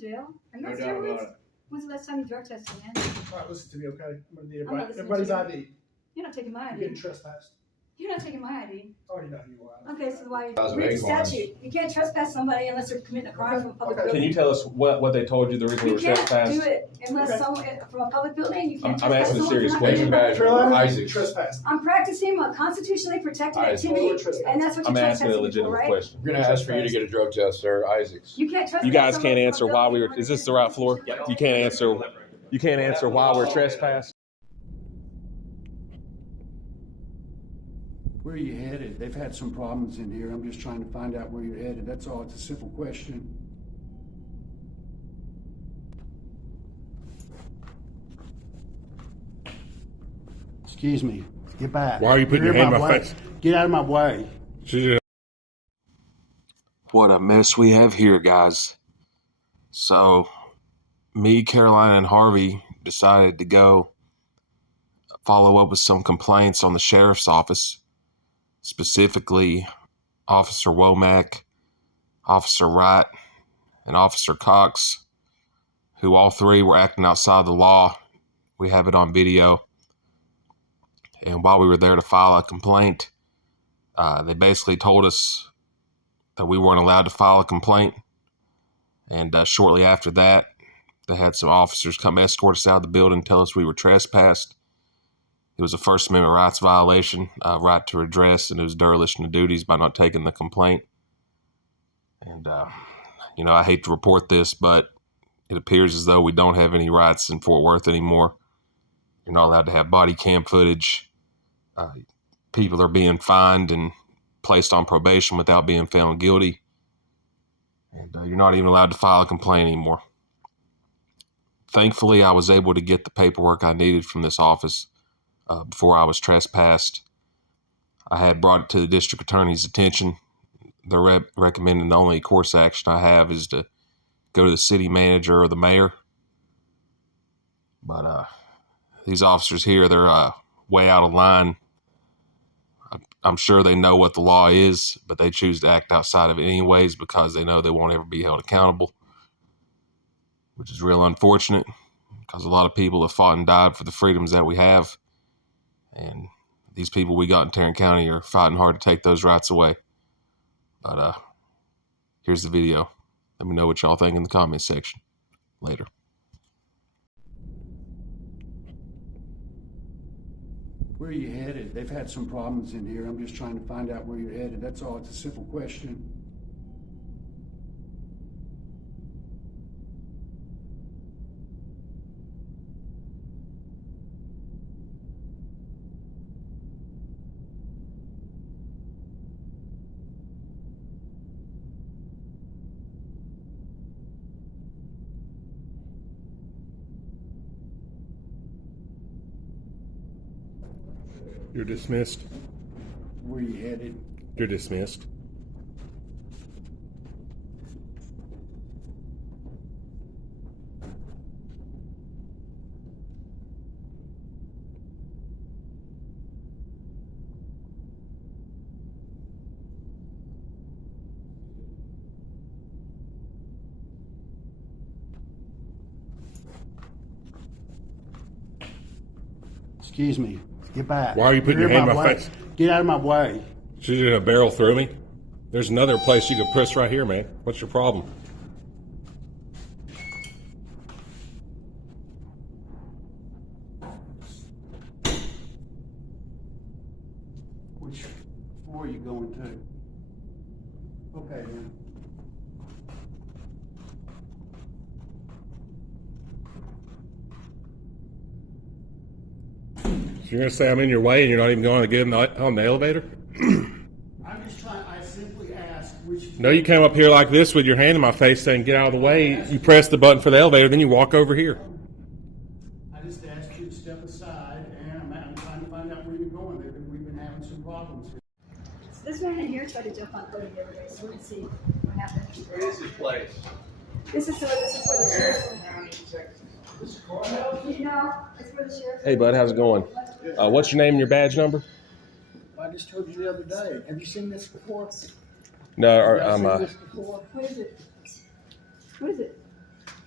jail? Are you No on doubt about steroids? it. When's the last time you drug tested, man? All right, listen to me, okay? I'm gonna need I'm not listening everybody's to ID. You're not taking my You're ID. getting trespassed. You're not taking my ID. I already know who you are. Okay, so why? Guys, Read the acorns. statute. You can't trespass somebody unless they're committing a crime from a public Okay. building. Can you tell us what they told you the reason we You were can't trespassed? do it unless someone from a public building. You can't I'm trespass asking a someone serious for not question. committing a Badger. Carolina, Isaacs. trespass. I'm practicing a constitutionally protected activity, and that's what I'm you're asking a trespassing for, legitimate right? question. We're gonna ask for you to get a drug test, sir, Isaacs. You can't trespass. You guys somebody can't from a answer why we building were. Is this the right floor? You can't answer. You can't answer why we're trespassed. Where are you headed? They've had some problems in here. I'm just trying to find out where you're headed. That's all. It's a simple question. Excuse me. Get back. Why are you putting your hand in my way. face? Get out of my way. What a mess we have here, guys. So, me, Caroline, and Harvey decided to go follow up with some complaints on the sheriff's office, specifically Officer Womack, Officer Wright, and Officer Cox, who all three were acting outside the law. We have it on video. And while we were there to file a complaint, they basically told us that we weren't allowed to file a complaint. And shortly after that, they had some officers come escort us out of the building, tell us we were trespassed. It was a First Amendment rights violation, right to redress, and it was dereliction of duties by not taking the complaint. And, I hate to report this, but it appears as though we don't have any rights in Fort Worth anymore. You're not allowed to have body cam footage. People are being fined and placed on probation without being found guilty. And you're not even allowed to file a complaint anymore. Thankfully, I was able to get the paperwork I needed from this office before I was trespassed. I had brought it to the district attorney's attention. They're recommending the only course action I have is to go to the city manager or the mayor. But these officers here, they're way out of line. I'm sure they know what the law is, but they choose to act outside of it anyways because they know they won't ever be held accountable, which is real unfortunate because a lot of people have fought and died for the freedoms that we have. And these people we got in Tarrant County are fighting hard to take those rights away. But here's the video. Let me know what y'all think in the comments section. Later. Where are you headed? They've had some problems in here. I'm just trying to find out where you're headed. That's all. It's a simple question. You're dismissed. Where are you headed? You're dismissed. Excuse me. Get back. Why are you putting your hand in my way. face? Get out of my way. She's gonna barrel through me. There's another place you could press right here, man. What's your problem? Which floor are you going to? Okay, then. So you're gonna say I'm in your way and you're not even going to get on the elevator? I'm just trying, I simply asked which floor. No, you came up here like this with your hand in my face saying get out of the way. You press the button for the elevator, then you walk over here. I just asked you to step aside, and I'm trying to find out where you're going. We've been having some problems here. So this man in here tried to jump on footing the other day, so we're gonna see what happens. Where is this place? This is where the sheriff. You know, it's where the sheriff. Hey, bud, how's it going? What's your name and your badge number? I just told you the other day. Have you seen this before? No, Have you I'm. seen this before? What is it? What is it?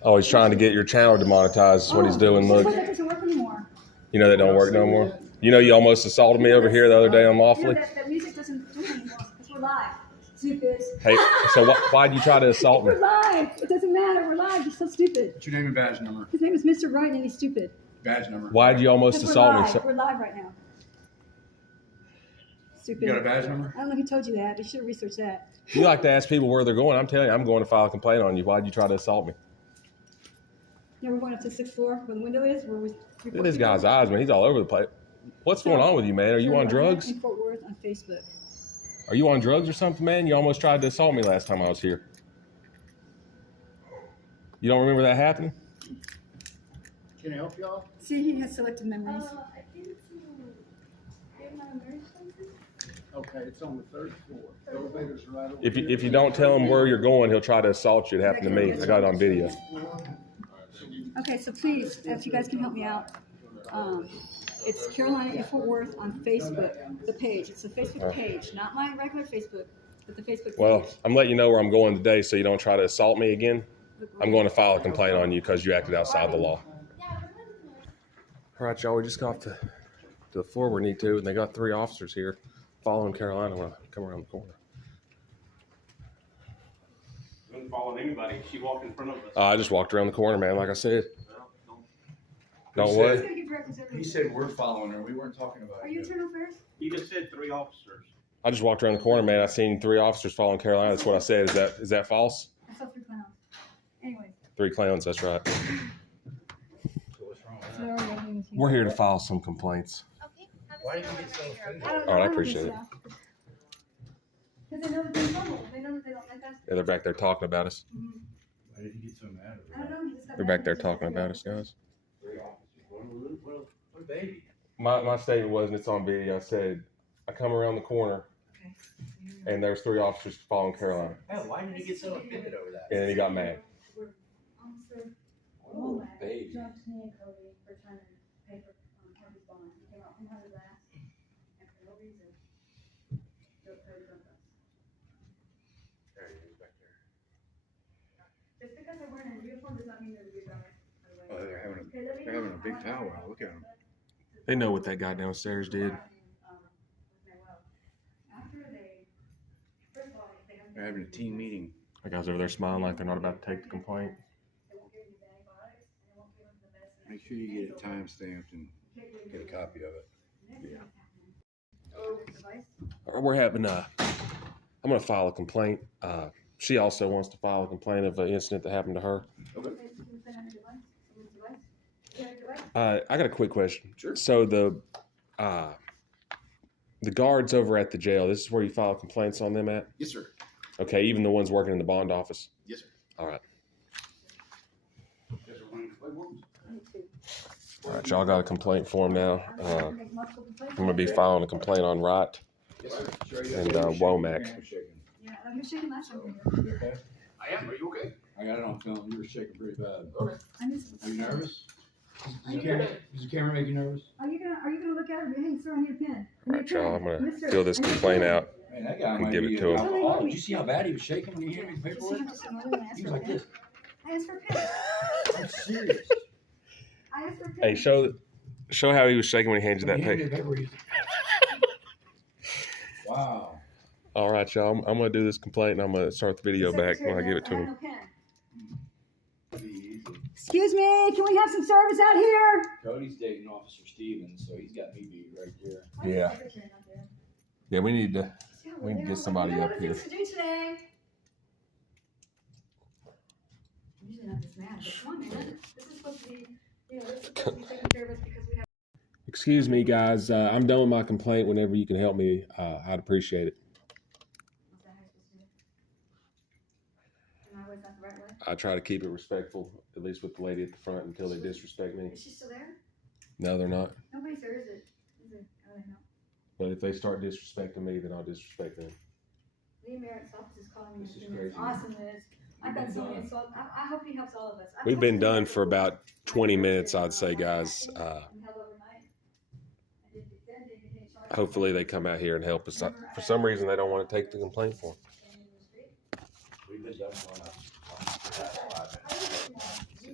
Oh, he's trying to get your channel demonetized. That's what he's doing. Look, That doesn't work anymore. you know that don't work no more. You know you almost assaulted me over here the other day You know, unlawfully. that music doesn't do it anymore because we're live. Stupid. Hey, so why'd you try to assault me? We're live. It doesn't matter. We're live. You're so stupid. What's your name and badge number? His name is Mr. Right and he's stupid. Badge number. Why'd you almost Because assault we're me? live. We're live right now. Stupid. You got a badge number? I don't know who told you that, but you should have researched that. You like to ask people where they're going. I'm telling you, I'm going to file a complaint on you. Why'd you try to assault me? You know, we're going up to the 6th floor where the window is. Where we Look at this guy's eyes, man. He's all over the place. What's going on with you, man? Are you on drugs? In Fort Worth on Facebook. Are you on drugs or something, man? You almost tried to assault me last time I was here. You don't remember that happening? Can I help y'all? See, he has selective memories. I came to get my marriage license. Okay, it's on the 3rd floor. The elevator's right over If you don't tell him where you're going, he'll try to assault you. It happened to me. I got it on video. Okay, so please, if you guys can help me out, it's Carolina in Fort Worth on Facebook, the page. It's a Facebook page, not my regular Facebook, but the Facebook page. Well, I'm letting you know where I'm going today so you don't try to assault me again. I'm going to file a complaint on you because you acted outside the law. All right, y'all, we just got to the floor we need to, and they got 3 officers here following Carolina when I come around the corner. Wasn't following anybody. She walked in front of us. I just walked around the corner, man, like I said. Well, Don't He's what? gonna give directions everywhere. He said we're following her. We weren't talking about Are you you. internal affairs? he just said 3 officers. I just walked around the corner, man. I seen 3 officers following Carolina. That's what I said. Is that false? I saw 3 clowns. Anyway, 3 clowns, that's right. So what's wrong with so they're already having this We're here to file some complaints. Okay. Why did you get so offended? All right, I appreciate it. Because they know that they're in trouble. They know that they don't like us. Yeah, they're back there talking about us. Why did you get so mad? I don't know. He just got They're mad. back there talking about us, guys. 3 officers. What baby? My statement was, and it's on video, I said, I come around the corner, Okay. and there's 3 officers following Carolina. Hell, why did you get so offended over that? And then he got mad. Officer Oh, Womack baby. jumped me and Cody for trying to pay for Harvey's bond. He came out from behind his ass, and for no reason, Cody jumped us. There he is back there. Just because they're wearing a uniform does not mean they're a good guy. Oh, they're having a Okay, let me they're having a know. big powwow. Look at them. They know what that guy downstairs did. After they, first of all, they have. They're having a team meeting. The guys over there smiling like they're not about to take the complaint. They won't give you the antibiotics, and they won't give them the medicine. Make sure you get it time stamped and get a copy of it. Oh, device? We're having I'm going to file a complaint. She also wants to file a complaint of an incident that happened to her. Okay, you can send on your device. On your device? You have a device? I got a quick question. Sure. So the guards over at the jail, this is where you file complaints on them at? Yes, sir. Okay, even the ones working in the bond office? Yes, sir. All right. Yes, we're going to- All right, y'all got a complaint form now. Make multiple complaints. I'm going to be filing a complaint on Wright Yes, sir. Sure, you and got it. Womack. Yeah, you're shaking last time. You okay? I am. Are you okay? I got it on film. You were shaking pretty bad. Okay. I miss. Are you nervous? Does the camera make you nervous? Are you gonna look at it? Hey, sir, I need a pen. All right, y'all, I'm going to fill this complaint out. Man, that guy And might give be it to him. alcoholic. Did you see how bad he was shaking when he handed me the paperwork? He was like this. I asked for a pen. I'm serious. I asked for a pen. Hey, show how he was shaking when he handed you that When he handed paper. me the paper, wow. All right, y'all, I'm going to do this complaint and I'm going to start the video back when I give it to I have him. no pen. Pretty easy. Excuse me, can we have some service out here? Cody's dating Officer Stevens, so he's got me beat right there. Yeah. Yeah, we need to. We can get somebody We got up other here. things to do today. I'm usually not this mad, but come on, man. This is supposed to be, this is supposed to be taking care of us because we have. Excuse me, guys. I'm done with my complaint. Whenever you can help me, I'd appreciate it. What's that how you're supposed to do it? Am I always not the right way? I try to keep it respectful, at least with the lady at the front, until they disrespect me. Is she still there? No, they're not. Nobody's there, is it? Is it? I don't know. But if they start disrespecting me, then I'll disrespect them. Lee Merritt's office is calling me. This is It's crazy. awesome, Liz. I've got so many insults. I hope he helps all of us. We've been done for about 20 minutes, I'd say, guys. Hopefully they come out here and help us. For some reason, they don't want to take the complaint form. We've been done for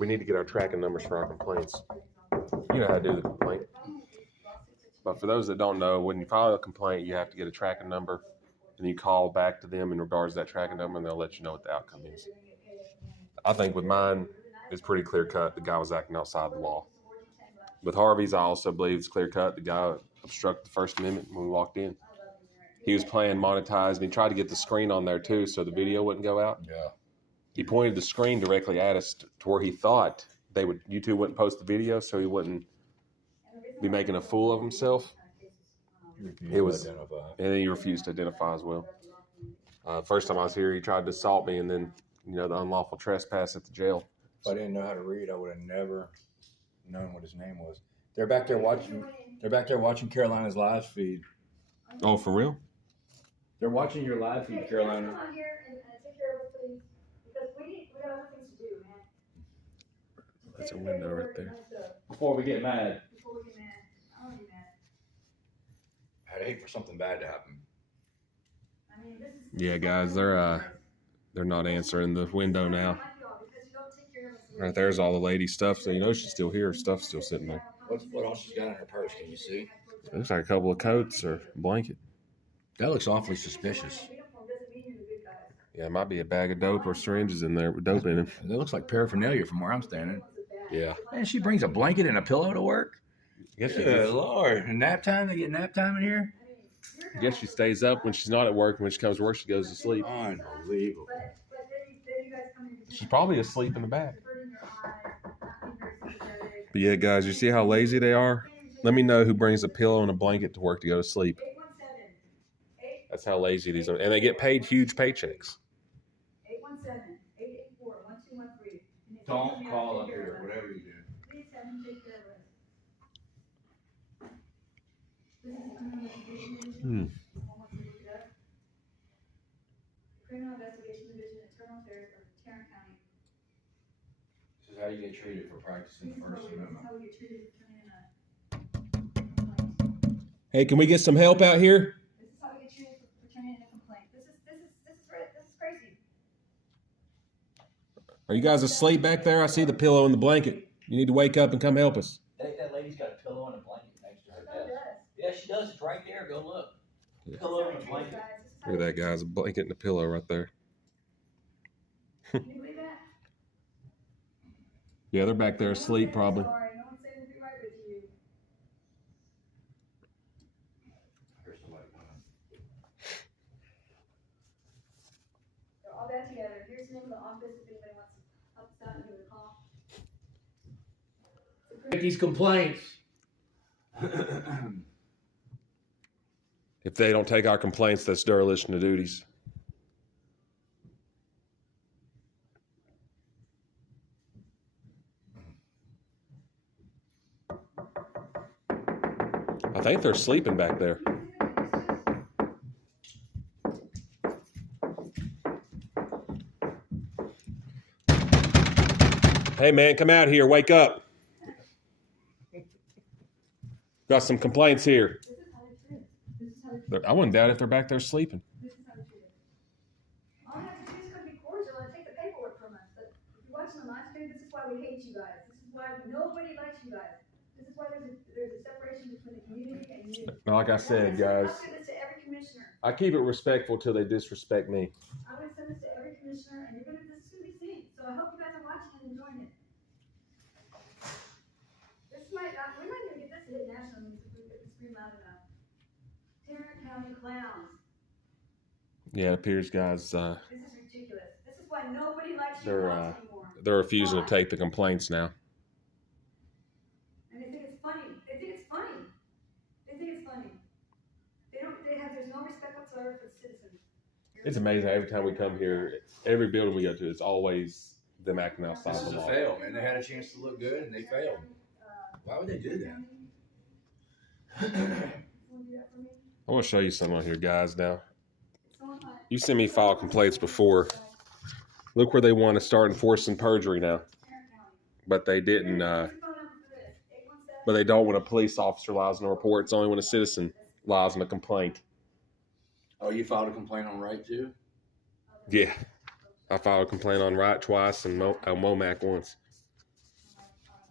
We need to get our tracking numbers for our complaints. You know how to do the complaint. But for those that don't know, when you file a complaint, you have to get a tracking number, and you call back to them in regards to that tracking number, and they'll let you know what the outcome is. I think with mine, it's pretty clear cut. The guy was acting outside the law. With Harvey's, I also believe it's clear cut. The guy obstructed the First Amendment when we walked in. He was playing monetized, and he tried to get the screen on there too, so the video wouldn't go out. Yeah. He pointed the screen directly at us to where he thought YouTube wouldn't post the video, so he wouldn't be making a fool of himself. It was, and then he refused to identify as well. First time I was here, he tried to assault me, and then the unlawful trespass at the jail. If I didn't know how to read, I would have never known what his name was. They're back there watching. They're back there watching Carolina's live feed. Oh, for real? They're watching your live feed, Carolina. Come on here and take care of us, please, because we got other things to do, man. That's a window right there. Before we get mad. Before we get mad. I don't get mad. I'd hate for something bad to happen. I mean, this is. Yeah, guys, they're not answering the window now. Right there's all the lady stuff, so she's still here. Stuff's still sitting there. What else she's got in her purse? Can you see? It looks like a couple of coats or a blanket. That looks awfully suspicious. Yeah, it might be a bag of dope or syringes in there with dope in it. That looks like paraphernalia from where I'm standing. Yeah. Man, she brings a blanket and a pillow to work? Guess Good Lord. And nap time? They get nap time in here? I guess she stays up when she's not at work, and when she comes to work, she goes to sleep. Unbelievable. She's probably asleep in the back. But yeah, guys, you see how lazy they are? Let me know who brings a pillow and a blanket to work to go to sleep. That's how lazy these are. And they get paid huge paychecks. 817-884-1213. Don't call up here, whatever you do. Please have him take care of us. This is the criminal investigation division. Someone wants to look it up. The criminal investigation division, internal affairs of Tarrant County. This is how you get treated for practicing the First This is Amendment. how we get treated for turning in a. Hey, can we get some help out here? This is how we get treated for turning in a complaint. This is crazy. Are you guys asleep back there? I see the pillow and the blanket. You need to wake up and come help us. I think that lady's got a pillow and a blanket next to her That's all it desk. does. Yeah, she does. It's right there. Go look. Yeah. Pillow and a blanket. Look at that, guys. A blanket and a pillow right there. Can you believe that? Yeah, they're back there asleep probably. Sorry, no one said we'll be right with you. They're all back together. Here's the name of the office if anybody wants to help us out and give it a call. These complaints. If they don't take our complaints, that's dereliction of duties. I think they're sleeping back there. Hey man, come out here, wake up. Got some complaints here. This is how they treat us. This is how they treat us. I wouldn't doubt if they're back there sleeping. This is how they treat us. All I have to do is go be cordial and take the paperwork from us. But if you're watching the live stream, this is why we hate you guys. This is why nobody likes you guys. This is why there's a separation between the community and you. Like I said, guys, I'll send this to every commissioner. I keep it respectful till they disrespect me. I'm gonna send this to every commissioner, and this is gonna be seen. So I hope you guys are watching and enjoying it. We might even get this hit nationally if we get the scream loud enough. Tarrant County clowns. Yeah, it appears, guys, This is ridiculous. This is why nobody likes you they're anymore. they're refusing to take the complaints now. And they think it's funny. They think it's funny. They think it's funny. There's no respect whatsoever for the citizens. It's amazing every time we come here, every building we go to, it's always them acting outside This the is a law. fail, man. They had a chance to look good and they failed. Why would they do that? I want to show you something on here, guys. Now, you seen me file complaints before. Look where they want to start enforcing perjury now, but they didn't. But they don't when a police officer lies in a report. It's only when a citizen lies in a complaint. Oh, you filed a complaint on Wright too? Yeah, I filed a complaint on Wright twice and Womack once.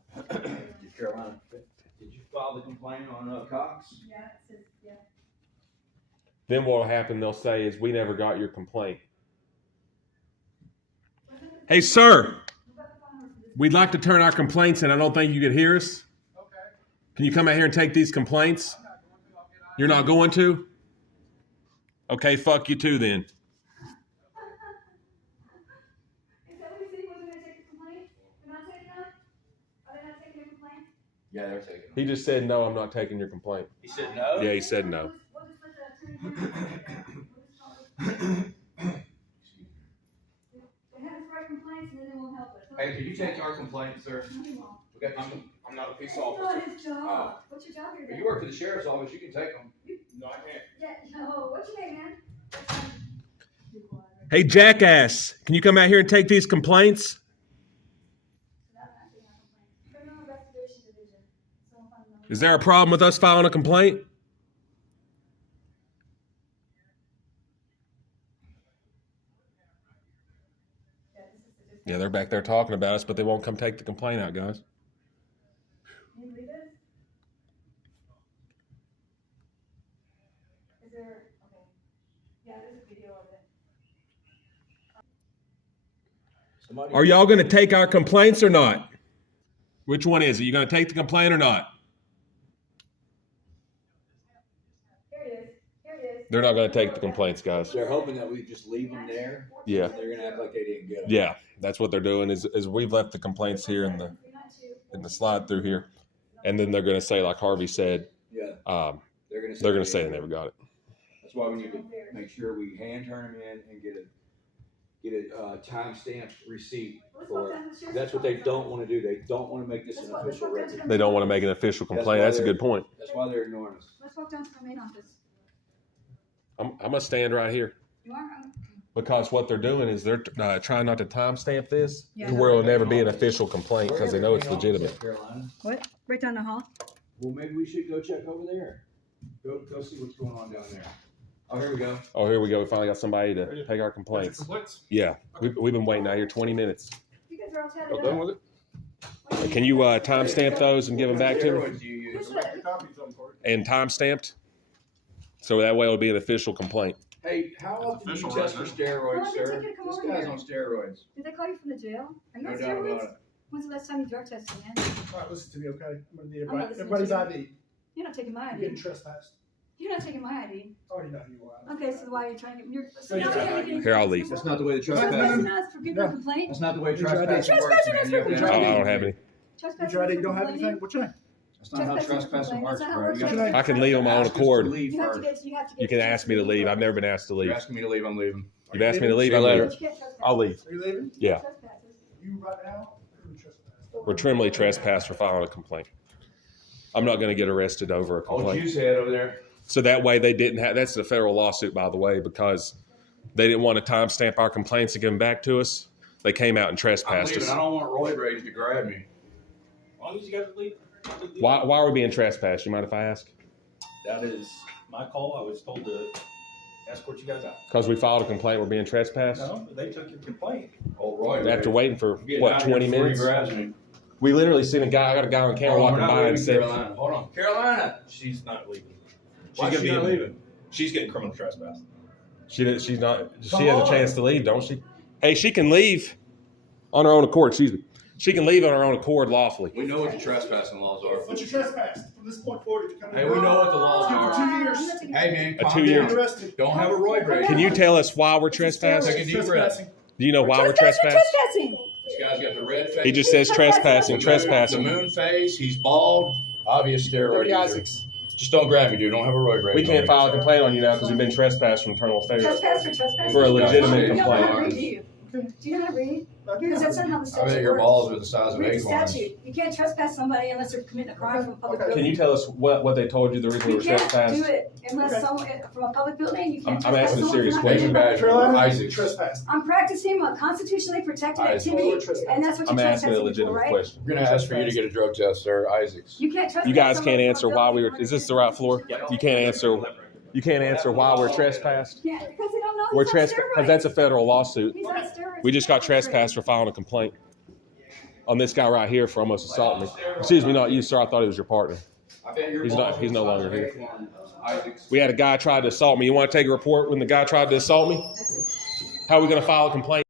Carolina, did you file the complaint on Cox? Yeah, it says, yeah. Then what'll happen, they'll say, is we never got your complaint. Hey, sir, we'd like to turn our complaints in. I don't think you could hear us. Okay. Can you come out here and take these complaints? You're not going to? Okay, fuck you too then. Is that what you said? He wasn't gonna take the complaint? They're not taking that? Are they not taking your complaint? Yeah, they're taking it. He just said, no, I'm not taking your complaint. He said no? Yeah, he said no. We'll just let the attorney. They have us write complaints and then they won't help us. Hey, can you take our complaint, sir? No, he won't. We got I'm not a peace That's not officer. his job. What's your job here But then? you work for the sheriff's office, you can take them. No, I can't. Yeah, no, what's your name, man? Hey, jackass, can you come out here and take these complaints? Criminal Investigation Division. Someone find another- Is there a problem with us filing a complaint? Yeah, they're back there talking about us, but they won't come take the complaint out, guys. Can you read this? Is there, okay. Yeah, there's a video of it. Are y'all going to take our complaints or not? Which one is it? You going to take the complaint or not? Here it is. Here it is. They're not going to take the complaints, guys. They're hoping that we just leave them there. Yeah. They're gonna act like they didn't get them. Yeah, that's what they're doing is we've left the complaints here in the slide through here. And then they're going to say, like Harvey said, Yeah. they're going to say they never got it. That's why we need to make sure we hand turn them in and get a time-stamped receipt for it. That's what they don't want to do. They don't want to make this an official record. They don't want to make an official complaint. That's a good point. That's why they're ignoring us. Let's walk down to the main office. I'm going to stand right here. You are? Because what they're doing is they're trying not to timestamp this Yeah. to where it'll never be an official complaint because they know it's legitimate. Carolina. What? Right down the hall? Well, maybe we should go check over there. Go see what's going on down there. Oh, here we go. Oh, here we go. We finally got somebody to take our complaints. Complaints? Yeah, we've been waiting out here 20 minutes. You guys are all tatted Y'all done up. with it? Can you timestamp those and give them back to me? Steroids do you use? Who's that? Make a copy of them for you. And timestamped? So that way it'll be an official complaint. Hey, how often do you Official test for record. steroids, How long did it sir? take you to come This over guy's here? on steroids. Did they call you from the jail? Are you No on doubt steroids? about it. When's the last time you drug tested, man? All right, listen to me, okay? I'm gonna need I'm not listening everybody's to ID. You're not taking my You're ID. getting trespassed. You're not taking my ID. I already know who you are. Okay, so why are you trying to get your? So No, now you're you're not. getting- Here, I'll leave. That's not the way the Trespassing trespassing. us for giving a No. complaint. That's not the way You're trying to- trespassing works, Trespassing man. is You have to for have I ID. don't have any. Trespassing You ready? is You don't for have complaining. anything? What's your name? That's not how trespassing works, That's not bro. how You it gotta- works. I can leave on my own ask us to accord. leave You have to first. get. You have to get. You can ask me to leave. I've never been asked to You're leave. asking me to leave, I'm leaving. You've asked me to leave. See you I'm later. leaving. You can't trespass. I'll leave. Are you leaving? Yeah. Trespassers. You right now? You're trespassed. We're criminally trespassed for filing a complaint. I'm not going to get arrested over a Old complaint. juice head over there. So that way they didn't have, that's a federal lawsuit, by the way, because they didn't want to timestamp our complaints and give them back to us. They came out and I'm trespassed leaving. us. I don't want Roy Rage to grab me. As long as you guys leave. Why are we being trespassed? You mind if I ask? That is my call. I was told to escort you guys out. Because we filed a complaint, we're being trespassed? No, they took your complaint. Old Roy Rage. After waiting for, I'm getting what, out here 20 before he minutes? grabs me. We literally seen a guy, I got a guy on camera Hold on, walking we're not by and leaving said, Carolina. Hold on. Carolina! She's not leaving. Why is she not leaving? She's getting criminal trespass. she has a chance to leave, don't she? Hey, she can leave on her own accord, excuse me. She can leave on her own accord lawfully. We know what the trespassing laws are. But you trespassed. From this point forward, if you come Hey, we know what the laws For are. 2 years. Hey, man, A calm 2 year- down. Arrested. Don't have a Roy Rage. Can you tell us why we're trespassed? Take a deep breath. Trespassing. Do you know why we're Trespassing, trespassed? trespassing. This guy's got the red face. He just says trespassing, The trespassing. moon face. He's bald. Obvious steroid Liberty user. Isaacs. Just don't grab me, dude. Don't have a Roy Rage. We can't on file a me. complaint on you now because you've been trespassed from internal affairs. Trespass for trespassing. For a legitimate You know how to complaint. read, do you? Do you know how to read? Because that's not how the I bet statute your works. balls are the size of Read the acorns. statute. You can't trespass somebody unless they're committing a crime from a public Okay. building. Can you tell us what they told you the reason we You were can't do trespassed? it unless someone from a public building. You can't I'm trespass asking a someone serious for not question. being a public Carolina, Isaac. trespassed. I'm practicing a constitutionally protected Isaac. activity, Trespass. and that's what I'm you're asking a trespassing for, legitimate right? question. We're gonna ask for you to get a drug test, sir. Isaacs. You can't trespass. You guys someone can't from a answer why we building were. Is this the right floor? You can't answer. You can't answer why we're trespassed. Yeah, because they don't know. We're He's on trespassed because steroids. that's a federal lawsuit. He's on steroids. We just got trespassed for filing a complaint on this guy right here for almost assaulting me. Excuse me, not you, sir. I thought it was your partner. I bet your He's boss no was longer on here. Form Isaacs. We had a guy try to assault me. You want to take a report when the guy tried to assault me? How are we going to file a complaint?